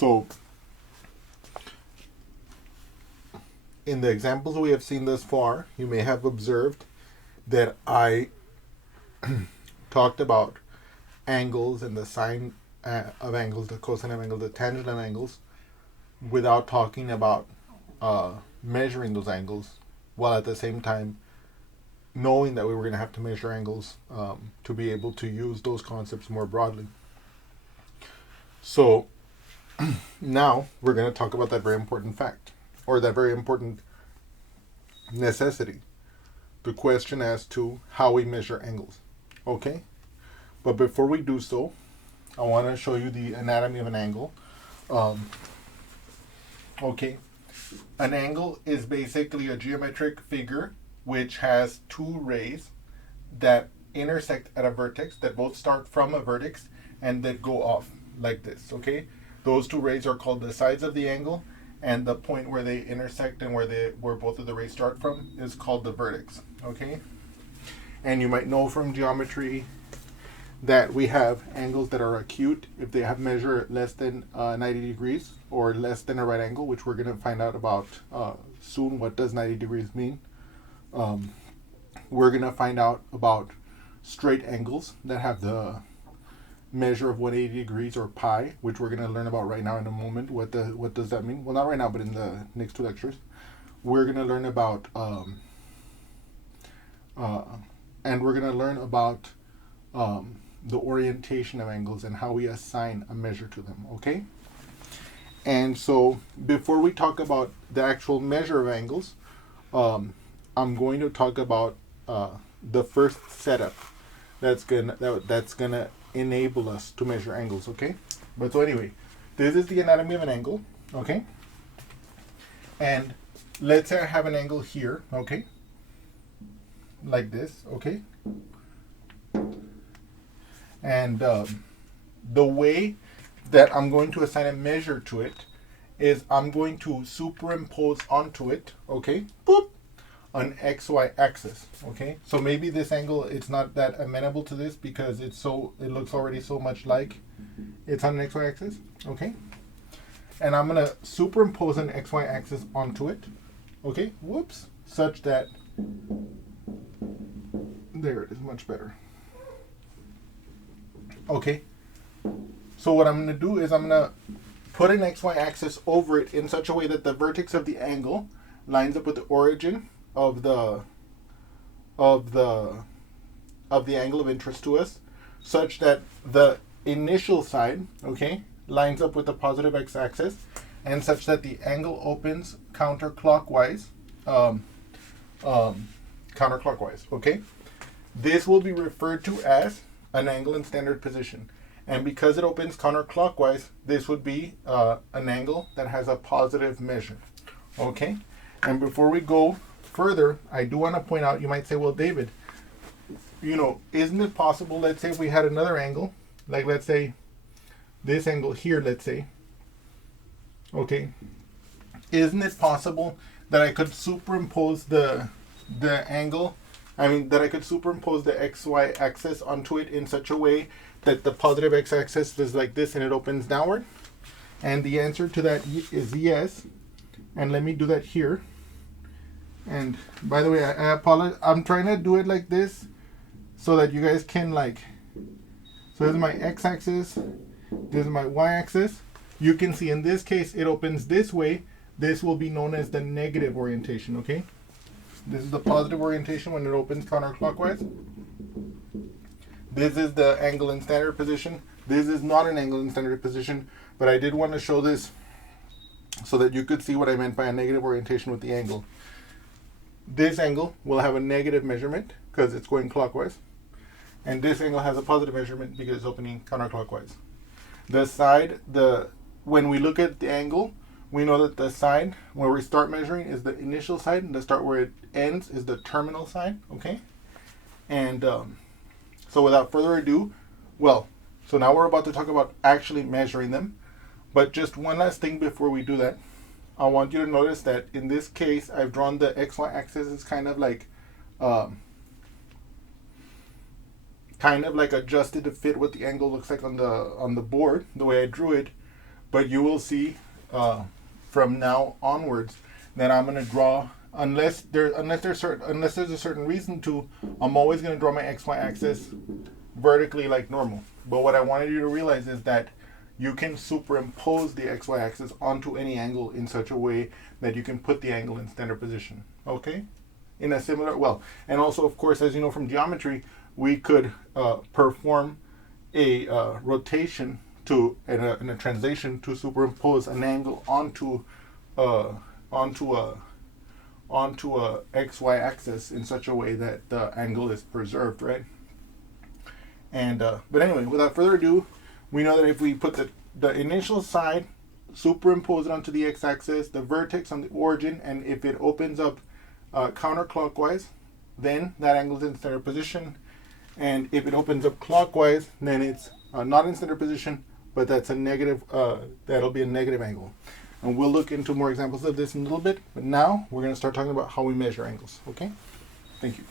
So in the examples we have seen thus far, you may have observed that I talked about angles and the sine of angles, the cosine of angles, the tangent of angles, without talking about measuring those angles, while at the same time knowing that we were going to have to measure angles to be able to use those concepts more broadly. So now we're going to talk about that very important fact, or that very important necessity, the question as to how we measure angles. Okay? But before we do so, I want to show you the anatomy of an angle. Okay. An angle is basically a geometric figure which has two rays that intersect at a vertex, that both start from a vertex and that go off like this. Okay? Those two rays are called the sides of the angle, and the point where they intersect and where both of the rays start from is called the vertex. Okay? And you might know from geometry that we have angles that are acute if they have measure less than 90 degrees or less than a right angle, which we're going to find out about soon. What does 90 degrees mean? We're going to find out about straight angles that have the measure of 180 degrees, or pi, which we're going to learn about right now in a moment. What does that mean? Well, not right now, but in the next two lectures. We're going to learn about the orientation of angles and how we assign a measure to them. Okay? And so before we talk about the actual measure of angles, I'm going to talk about the first setup that's gonna enable us to measure angles. Okay? But so anyway, this is the anatomy of an angle. Okay? And let's say I have an angle here. Okay? Like this. Okay? And the way that I'm going to assign a measure to it is I'm going to superimpose onto it, okay, boop, an XY axis, okay. So maybe this angle, it's not that amenable to this because it looks already so much like it's on an XY axis, okay. And I'm gonna superimpose an XY axis onto it, okay, whoops, such that, there it is, much better. Okay, so what I'm going to do is I'm going to put an XY axis over it in such a way that the vertex of the angle lines up with the origin of the angle of interest to us, such that the initial side, okay, lines up with the positive x-axis, and such that the angle opens counterclockwise. Okay. This will be referred to as an angle in standard position. And because it opens counterclockwise, this would be an angle that has a positive measure. Okay? And before we go further, I do want to point out, you might say, well, David, isn't it possible, let's say we had another angle, like let's say this angle here, let's say, okay, isn't it possible that I could superimpose the angle, that I could superimpose the XY axis onto it in such a way that the positive x-axis is like this and it opens downward? And the answer to that is yes. And let me do that here. And by the way, I apologize. I'm trying to do it like this so that you guys can so this is my x-axis, this is my y-axis. You can see in this case it opens this way. This will be known as the negative orientation, okay? This is the positive orientation when it opens counterclockwise. This is the angle in standard position. This is not an angle in standard position, but I did want to show this so that you could see what I meant by a negative orientation with the angle. This angle will have a negative measurement because it's going clockwise, and this angle has a positive measurement because it's opening counterclockwise. When we look at the angle, we know that the side where we start measuring is the initial side, and the start where it ends is the terminal side, okay? And so without further ado, so now we're about to talk about actually measuring them. But just one last thing before we do that, I want you to notice that in this case, I've drawn the XY axis as kind of like adjusted to fit what the angle looks like on the board, the way I drew it. But you will see from now onwards that I'm going to draw, unless there's a certain reason to, I'm always going to draw my XY axis vertically like normal. But what I wanted you to realize is that you can superimpose the XY axis onto any angle in such a way that you can put the angle in standard position. Okay? In a similar, well, and also, of course, as you know from geometry, we could perform a rotation in a translation to superimpose an angle onto a XY axis in such a way that the angle is preserved, right? And but anyway, without further ado, we know that if we put the initial side, superimpose it onto the x-axis, the vertex on the origin, and if it opens up counterclockwise, then that angle is in standard position. And if it opens up clockwise, then it's not in standard position, but that's a negative. That'll be a negative angle. And we'll look into more examples of this in a little bit. But now we're going to start talking about how we measure angles. Okay? Thank you.